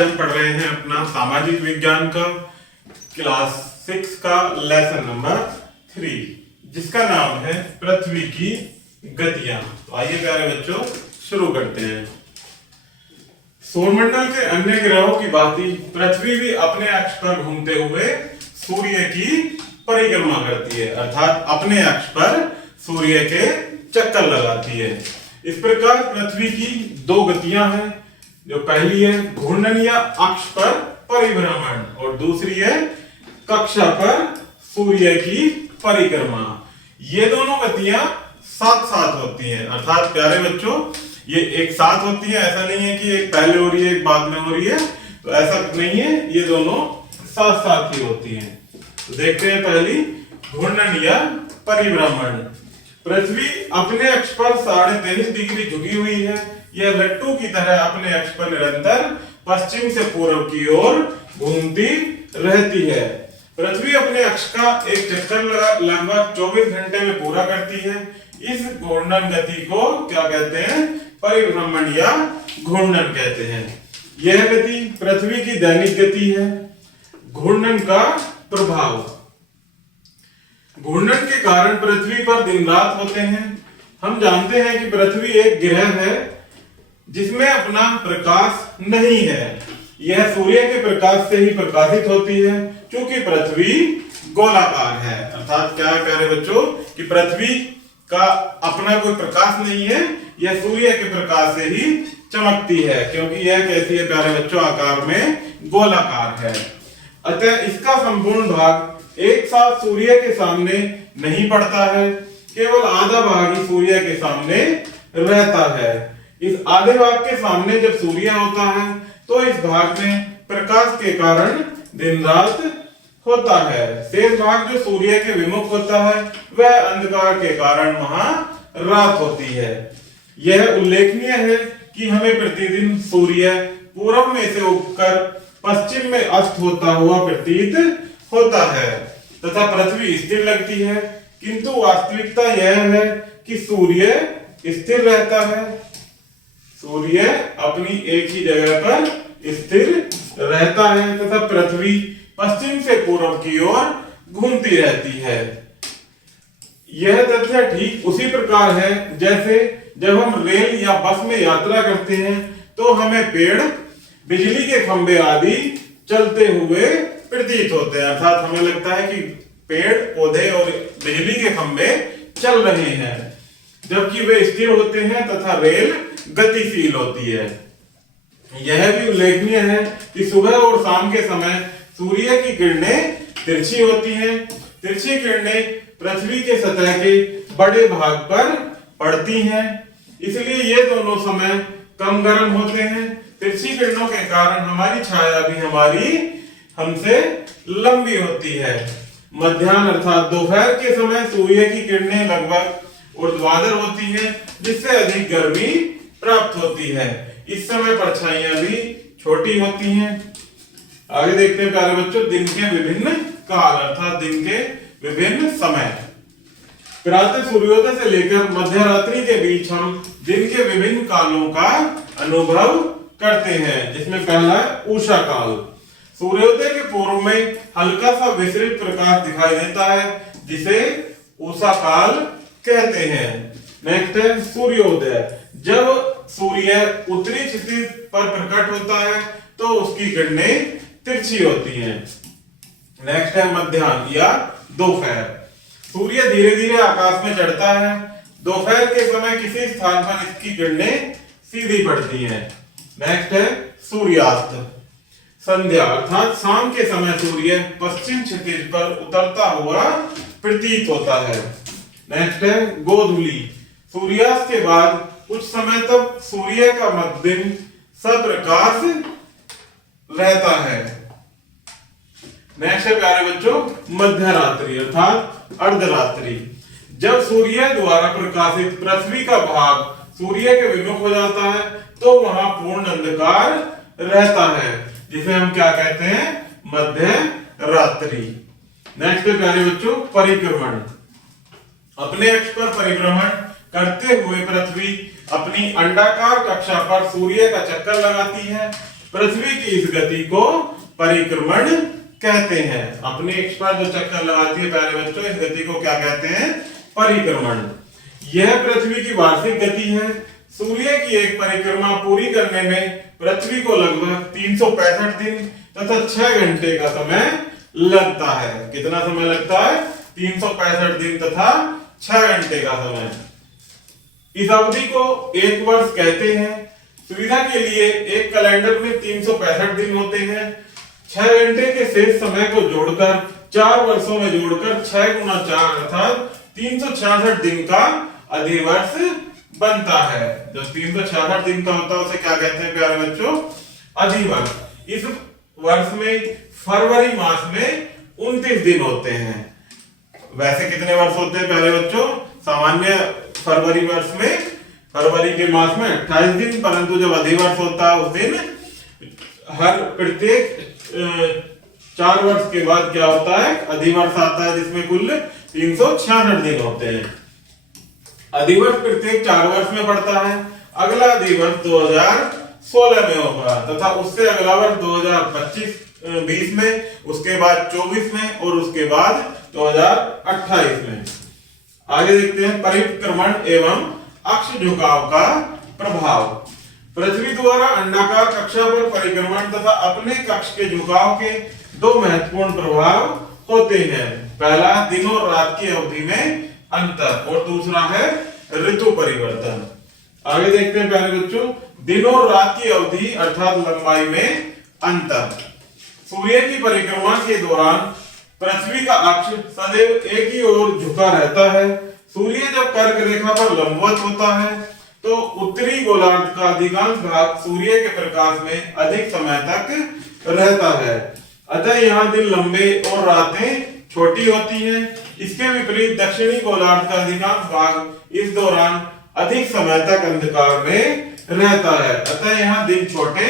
आज हम पढ़ रहे हैं अपना सामाजिक विज्ञान का क्लास 6 का लेसन नंबर 3, जिसका नाम है पृथ्वी की गतियां। तो आइए प्यारे बच्चों शुरू करते हैं। सौरमंडल के अन्य ग्रहों की भांति पृथ्वी भी अपने अक्ष पर घूमते हुए सूर्य की परिक्रमा करती है, अर्थात अपने अक्ष पर सूर्य के चक्कर लगाती है। इस प्रकार पृथ्वी की दो गतियां हैं, जो पहली है घूर्णन या अक्ष पर परिभ्रमण और दूसरी है कक्षा पर सूर्य की परिक्रमा। ये दोनों गतियां साथ साथ होती हैं, अर्थात प्यारे बच्चों ये एक साथ होती है। ऐसा नहीं है कि एक पहले हो रही है एक बाद में हो रही है, तो ऐसा नहीं है, ये दोनों साथ साथ ही होती हैं। तो देखते हैं पहली घूर्णन या परिभ्रमण। पृथ्वी अपने अक्ष पर 23.5 डिग्री झुकी हुई है। यह लट्टू की तरह अपने अक्ष पर निरंतर पश्चिम से पूर्व की ओर घूमती रहती है। पृथ्वी अपने अक्ष का एक चक्कर लगभग 24 घंटे में पूरा करती है। इस घूर्णन गति को क्या कहते हैं? परिभ्रमण या घूर्णन कहते हैं। यह गति पृथ्वी की दैनिक गति है। घूर्णन का प्रभाव। घूर्णन के कारण पृथ्वी पर दिन रात होते हैं। हम जानते हैं कि पृथ्वी एक ग्रह है जिसमें अपना प्रकाश नहीं है। यह सूर्य के प्रकाश से ही प्रकाशित होती है, क्योंकि पृथ्वी गोलाकार है। अर्थात क्या है प्यारे बच्चों कि पृथ्वी का अपना कोई प्रकाश नहीं है, यह सूर्य के प्रकाश से ही चमकती है, क्योंकि यह कैसी है प्यारे बच्चों? आकार में गोलाकार है। अतः इसका संपूर्ण भाग एक साथ सूर्य के सामने नहीं पड़ता है, केवल आधा भाग ही सूर्य के सामने रहता है। इस आधे भाग के सामने जब सूर्य होता है तो इस भाग में प्रकाश के कारण दिन रात होता है। शेष भाग जो सूर्य के विमुख होता है वह अंधकार के कारण वहां रात होती है। यह उल्लेखनीय है कि हमें प्रतिदिन सूर्य पूर्व में से उगकर पश्चिम में अस्त होता हुआ प्रतीत होता है तथा पृथ्वी स्थिर लगती है, किंतु वास्तविकता यह है कि सूर्य स्थिर रहता है। सूर्य अपनी एक ही जगह पर स्थिर रहता है तथा पृथ्वी पश्चिम से पूर्व की ओर घूमती रहती है। यह तथ्य ठीक उसी प्रकार है जैसे जब हम रेल या बस में यात्रा करते हैं तो हमें पेड़, बिजली के खंभे आदि चलते हुए प्रतीत होते हैं। अर्थात हमें लगता है कि पेड़, पौधे और बिजली के खंभे चल रहे हैं, जबकि वे स्थिर होते हैं तथा रेल गतिशील होती है। यह भी उल्लेखनीय है कि सुबह और शाम के समय सूर्य की किरणें तिरछी होती हैं। तिरछी किरणें पृथ्वी के सतह के बड़े भाग पर पड़ती हैं, इसलिए ये दोनों समय कम गर्म होते हैं। तिरछी किरणों के कारण हमारी छाया भी हमसे लंबी होती है। मध्याह्न अर्थात दोपहर के समय सूर्य की किरणें लगभग ऊर्ध्वाधर होती हैं, जिससे अधिक गर्मी प्राप्त होती है। इस समय परछाइयां भी छोटी होती हैं। आगे देखते हैं प्यारे बच्चों दिन के विभिन्न काल अर्थात दिन के विभिन्न समय। प्रातः सूर्योदय से लेकर मध्य रात्रि के बीच हम दिन के विभिन्न कालों का अनुभव करते हैं, जिसमें पहला है उषा काल। सूर्योदय के पूर्व में हल्का सा विसरित प्रकाश दिखाई देता है, जिसे उषा काल कहते हैं। नेक्स्ट है सूर्योदय। जब सूर्य उत्तरी क्षितिज पर प्रकट होता है तो उसकी किरणें तिरछी होती हैं। नेक्स्ट है मध्याह्न या दोपहर। सूर्य धीरे धीरे आकाश में चढ़ता है। दोपहर के समय किसी स्थान पर इसकी किरणें सीधी पड़ती हैं। नेक्स्ट है सूर्यास्त। संध्या अर्थात शाम के समय सूर्य पश्चिम क्षितिज पर उतरता हुआ प्रतीत होता है। नेक्स्ट है गोधूली। सूर्यास्त के बाद कुछ समय तक सूर्य का मध्यम सप्रकाश रहता है। नेक्स्ट है प्यारे बच्चों मध्य रात्रि अर्थात अर्धरात्रि। जब सूर्य द्वारा प्रकाशित पृथ्वी का भाग सूर्य के विमुख हो जाता है तो वहां पूर्ण अंधकार रहता है, जिसे हम क्या कहते हैं? मध्य रात्रि। नेक्स्ट है प्यारे बच्चों परिक्रमण। अपने अक्ष पर परिभ्रमण करते हुए पृथ्वी अपनी अंडाकार कक्षा पर सूर्य का चक्कर लगाती है। पृथ्वी की इस गति को परिक्रमण कहते हैं। अपने अक्ष पर जो चक्कर लगाती है प्यारे बच्चों, इस गति को क्या कहते हैं? परिक्रमण। यह पृथ्वी की वार्षिक गति है। सूर्य की एक परिक्रमा पूरी करने में पृथ्वी को लगभग 365 दिन तथा 6 घंटे का समय लगता है। कितना समय लगता है? 365 दिन तथा 6 घंटे का समय। इस अवधि को एक वर्ष कहते हैं। सुविधा के लिए एक कैलेंडर में 365 दिन होते हैं। 6 घंटे के शेष समय को जोड़कर 4 वर्षों में जोड़कर 6 गुना 4 अर्थात 366 दिन का अधिवर्ष बनता है। जो 366 दिन का होता है उसे क्या कहते हैं प्यारे बच्चों? अधिवर्ष। इस वर्ष में फरवरी मास में 29 दिन होते हैं। वैसे कितने वर्ष होते हैं प्यारे बच्चों? सामान्य फरवरी वर्ष में, फरवरी के मास में 28 दिन, परंतु जब अधिवर्ष होता है उस दिन हर प्रत्येक 4 वर्ष के बाद क्या होता है? अधिवर्ष आता है, जिसमें कुल 366 दिन होते हैं। अधिवर्ष प्रत्येक 4 वर्ष में पड़ता है। अगला अधिवर्ष 2016 में होगा तथा उससे अगला वर्ष 2025-20 में, उसके बाद 24 में और उसके बाद 2028 में। आगे देखते हैं परिक्रमण एवं अक्ष झुकाव का प्रभाव। पृथ्वी द्वारा अंडाकार कक्षा पर परिक्रमण तथा अपने कक्ष के झुकाव के 2 महत्वपूर्ण प्रभाव होते हैं। पहला दिन और रात की अवधि में अंतर और दूसरा है ऋतु परिवर्तन। आगे देखते हैं प्यारे बच्चों, दिन और रात की अवधि अर्थात लंबाई में अंतर। सूर्य की परिक्रमा के दौरान पृथ्वी का अक्ष सदैव एक ही ओर झुका रहता है। सूर्य जब कर्क रेखा पर लंबवत होता है तो उत्तरी गोलार्ध का अधिकांश भाग सूर्य के प्रकाश में अधिक समय तक रहता है। अतः यहाँ दिन लंबे और रातें छोटी होती हैं। इसके विपरीत दक्षिणी गोलार्ध का अधिकांश भाग इस दौरान अधिक समय तक अंधकार में रहता है। अतः यहाँ दिन छोटे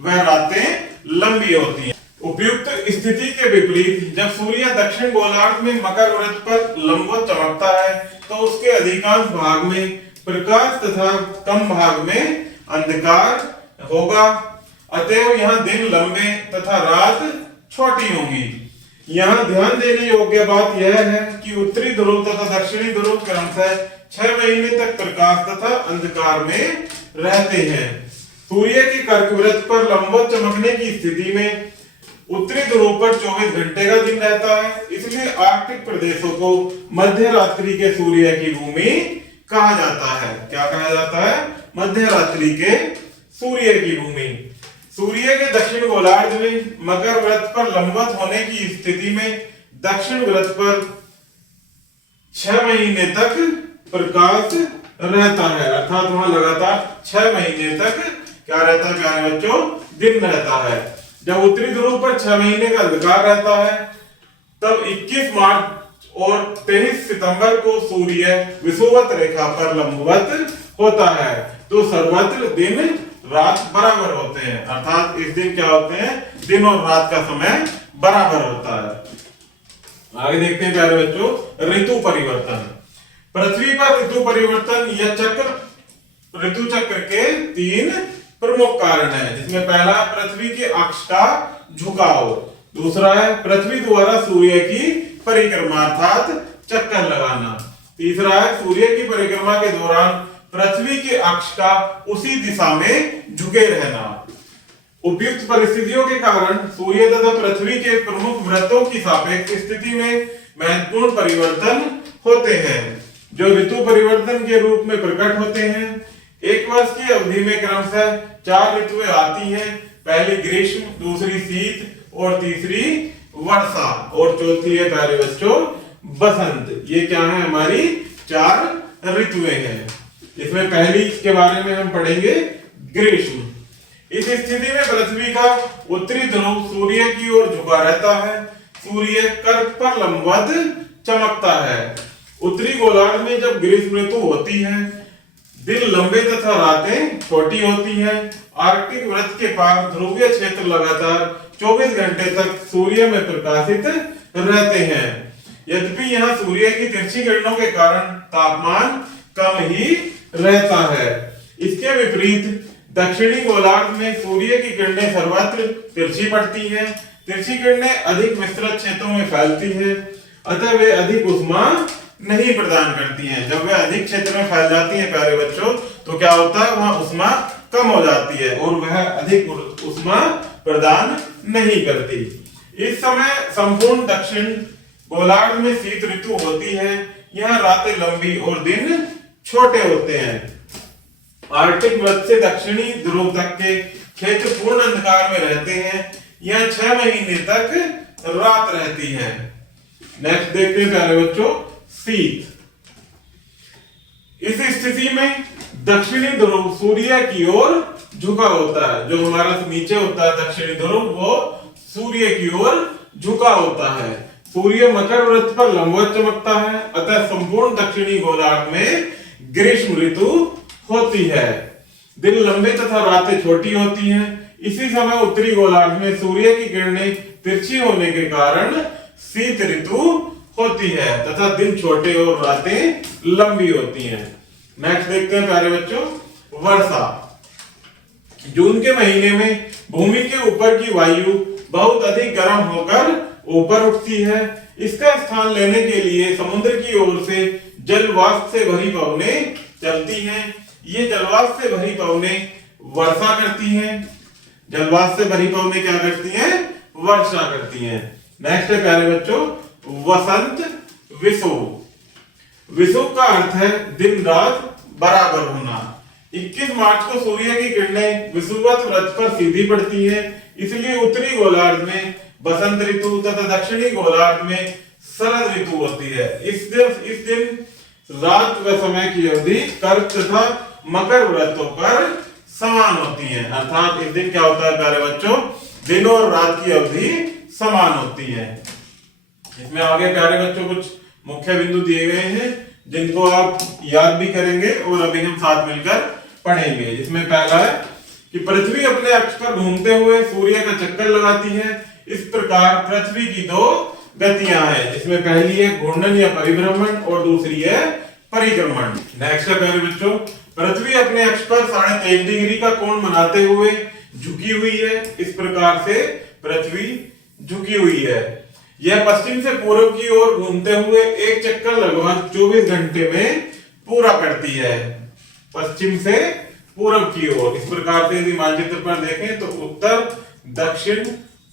व रातें लंबी होती हैं। उपयुक्त स्थिति के विपरीत जब सूर्य दक्षिण गोलार्ध में मकर व्रत पर लंबवत चमकता है तो उसके अधिकांश भाग में प्रकाश तथा कम भाग में अंधकार होगा। अतएव यहाँ दिन लंबे तथा रात छोटी होंगी। यहाँ ध्यान देने योग्य बात यह है कि उत्तरी ध्रुव तथा दक्षिणी ध्रुव क्रमशः 6 महीने तक प्रकाश तथा अंधकार में रहते हैं। सूर्य की कर्क वृत्त पर लंबवत चमकने की स्थिति में उत्तरी ध्रुव पर 24 घंटे का दिन रहता है। इसलिए आर्कटिक प्रदेशों को मध्य रात्रि के सूर्य की भूमि कहा जाता है। क्या कहा जाता है? मध्य रात्रि के सूर्य की भूमि। सूर्य के दक्षिण गोलार्ध में मकर व्रत पर लंबवत होने की स्थिति में दक्षिण व्रत पर 6 महीने तक प्रकाश रहता है, अर्थात वहां लगातार 6 महीने तक क्या रहता है प्यारे बच्चों? दिन रहता है। जब उत्तरी ध्रुव पर 6 महीने का अंधकार रहता है तब 21 मार्च और 23 सितंबर को सूर्य विषुवत रेखा पर लंबवत होता है तो सर्वत्र दिन रात बराबर होते हैं, अर्थात इस दिन क्या होते हैं? दिन और रात का समय बराबर होता है। आगे देखते हैं प्यारे बच्चों, ऋतु परिवर्तन। पृथ्वी पर ऋतु परिवर्तन या चक्र, ऋतु चक्र के 3 प्रमुख कारण है, जिसमें पहला पृथ्वी के अक्ष का झुकाव, दूसरा है पृथ्वी द्वारा सूर्य की परिक्रमा अर्थात चक्कर लगाना, तीसरा है सूर्य की परिक्रमा के दौरान पृथ्वी के अक्ष का उसी दिशा में झुके रहना। उपयुक्त परिस्थितियों के कारण सूर्य तथा पृथ्वी के प्रमुख व्रतों की सापेक्ष स्थिति में महत्वपूर्ण परिवर्तन होते हैं, जो ऋतु परिवर्तन के रूप में प्रकट होते हैं। एक वर्ष की अवधि में क्रमशः 4 ऋतुएं आती हैं। पहली ग्रीष्म, दूसरी शीत और तीसरी वर्षा और चौथी है प्यारे बच्चों बसंत। ये क्या है? हमारी 4 ऋतुएं हैं। इसमें पहली के बारे में हम पढ़ेंगे ग्रीष्म। इस स्थिति में पृथ्वी का उत्तरी ध्रुव सूर्य की ओर झुका रहता है। सूर्य कर्क पर लंबवत चमकता है। उत्तरी गोलार्ध में जब ग्रीष्म ऋतु होती है दिन लंबे तथा रातें छोटी होती हैं। आर्कटिक वृत्त के पार ध्रुवीय क्षेत्र लगातार 24 घंटे तक सूर्य में प्रकाशित रहते हैं। यद्यपि यहाँ सूर्य की तिरछी किरणों के कारण तापमान कम ही रहता है। इसके विपरीत दक्षिणी गोलार्ध में सूर्य की किरणें सर्वत्र तिरछी पड़ती है। तिरछी किरणें अधिक विस्तृत क्षेत्रों में फैलती है, अतः वे अधिक ऊष्मा नहीं प्रदान करती हैं। जब वे अधिक क्षेत्र में फैल जाती हैं प्यारे बच्चों, तो क्या होता है, वहां ऊष्मा कम हो जाती है और वह अधिक ऊष्मा प्रदान नहीं करती। इस समय संपूर्ण दक्षिण गोलार्ध में शीत ऋतु होती है। यहाँ रातें लंबी और दिन छोटे होते हैं। आर्कटिक वृत्त से दक्षिणी ध्रुव तक के क्षेत्र पूर्ण अंधकार में रहते हैं। यहाँ 6 महीने तक रात रहती है। नेक्स्ट देखते हैं प्यारे बच्चों, शीत। इस स्थिति में दक्षिणी ध्रुव सूर्य की ओर झुका होता है। जो हमारा नीचे होता है दक्षिणी ध्रुव, वो सूर्य की ओर झुका होता है। सूर्य मकर वृत्त पर लंबवत चमकता है, अतः संपूर्ण दक्षिणी गोलार्ध में ग्रीष्म ऋतु होती है। दिन लंबे तथा रातें छोटी होती हैं। इसी समय उत्तरी गोलार्ध में सूर्य की किरणें तिरछी होने के कारण शीत ऋतु होती है तथा दिन छोटे और रातें लंबी होती हैं। नेक्स्ट देखते हैं प्यारे बच्चों, वर्षा। जून के महीने में भूमि के ऊपर की वायु बहुत अधिक गर्म होकर ऊपर उठती है। इसका स्थान लेने के लिए समुद्र की ओर से जलवाष्प से भरी पवनें चलती हैं। ये जलवाष्प से भरी पवनें वर्षा करती हैं। जलवाष्प से भरी पवनें क्या करती हैं, वर्षा करती हैं। नेक्स्ट है प्यारे बच्चों, वसंत विषुव। विषुव का अर्थ है दिन रात बराबर होना। 21 मार्च को सूर्य की किरणें विषुवत वृत्त पर सीधी पड़ती है, इसलिए उत्तरी गोलार्ध में बसंत ऋतु तथा दक्षिणी गोलार्ध में शरद ऋतु होती है। इस दिन रात व समय की अवधि कर्क तथा मकर व्रतों पर समान होती है। अर्थात इस दिन क्या होता है प्यारे बच्चों, दिन और रात की अवधि समान होती है। इसमें आगे प्यारे बच्चों कुछ मुख्य बिंदु दिए गए हैं जिनको आप याद भी करेंगे और अभी हम साथ मिलकर पढ़ेंगे। इसमें पहला है कि पृथ्वी अपने अक्ष पर घूमते हुए सूर्य का चक्कर लगाती है। इस प्रकार पृथ्वी की 2 गतियां हैं। इसमें पहली है घूर्णन या परिभ्रमण और दूसरी है परिक्रमण। नेक्स्ट है प्यारे बच्चों, पृथ्वी अपने अक्ष पर 23.5 डिग्री का कोण बनाते हुए झुकी हुई है। इस प्रकार से पृथ्वी झुकी हुई है। यह पश्चिम से पूर्व की ओर घूमते हुए एक चक्कर लगभग 24 घंटे में पूरा करती है। पश्चिम से पूर्व की ओर। इस प्रकार से यदि मानचित्र पर देखें तो उत्तर, दक्षिण,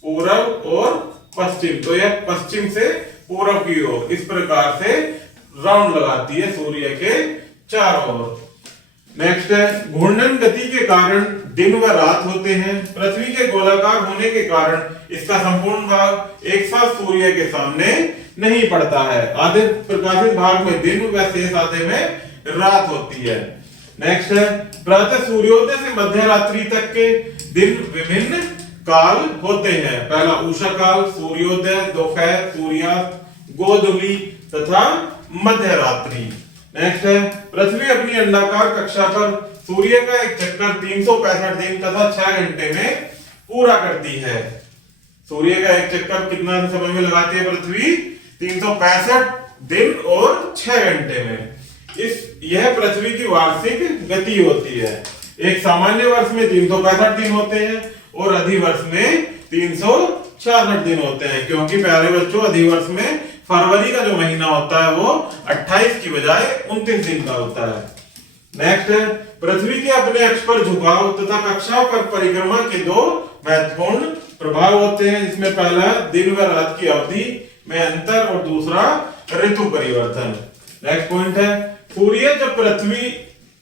पूर्व और पश्चिम, तो यह पश्चिम से पूर्व की ओर इस प्रकार से राउंड लगाती है सूर्य के चारों ओर। नेक्स्ट है घूर्णन गति के कारण दिन व रात होते हैं। पृथ्वी के गोलाकार होने के कारण इसका संपूर्ण भाग एक साथ सूर्य के सामने नहीं पड़ता है। आधे प्रकाशित भाग में दिन व शेष आधे में रात होती है। नेक्स्ट है प्रातः सूर्योदय से मध्य रात्रि तक के दिन विभिन्न काल होते हैं। पहला उषा काल, सूर्योदय, दोपहर, सूर्यास्त, गोधूली तथा मध्य रात्रि। नेक्स्ट है पृथ्वी अपनी अंडाकार कक्षा पर सूर्य का एक चक्कर 365 दिन तथा 6 घंटे में पूरा करती है। सूर्य का एक चक्कर कितना समय में लगाती है पृथ्वी? 365 दिन और 6 घंटे में। यह पृथ्वी की वार्षिक गति होती है। एक सामान्य वर्ष में 365 दिन होते हैं और अधिवर्ष में 366 दिन होते हैं, क्योंकि प्यारे बच्चों अधिवर्ष में फरवरी का जो महीना होता है वो 28 की बजाय 29 दिन का होता है। नेक्स्ट है पृथ्वी के अपने अक्ष पर झुकाव तथा कक्षा पर परिक्रमा के 2 महत्वपूर्ण प्रभाव होते हैं। इसमें पहला दिन व रात की अवधि में अंतर और दूसरा ऋतु परिवर्तन। नेक्स्ट पॉइंट है सूर्य जब पृथ्वी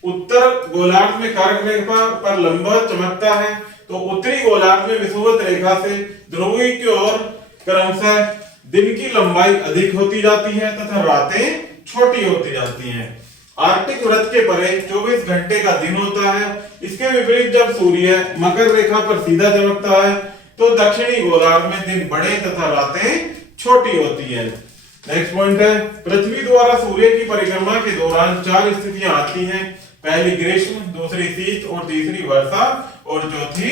उत्तर गोलार्ध में कर्क रेखा पर लंबवत चमकता है तो उत्तरी गोलार्ध में विषुवत रेखा से ध्रुवीय की ओर क्रमशः दिन की लंबाई अधिक होती जाती है तथा रातें छोटी होती जाती हैं। आर्कटिक वृत्त के परे 24 घंटे का दिन होता है। इसके विपरीत जब सूर्य मकर रेखा पर सीधा चमकता है तो दक्षिणी गोलार्ध में दिन बड़े तथा रातें छोटी होती हैं। नेक्स्ट पॉइंट है पृथ्वी द्वारा सूर्य की परिक्रमा के दौरान 4 स्थितियां आती हैं। पहली ग्रीष्म, दूसरी शीत और तीसरी वर्षा और चौथी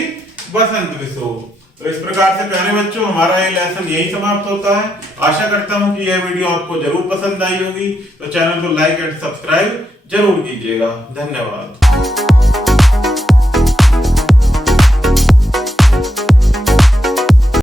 बसंत विषुव। तो इस प्रकार से प्यारे बच्चों हमारा ये लेसन यही समाप्त होता है। आशा करता हूं कि यह वीडियो आपको जरूर पसंद आई होगी। तो चैनल को लाइक एंड सब्सक्राइब जरूर कीजिएगा। धन्यवाद।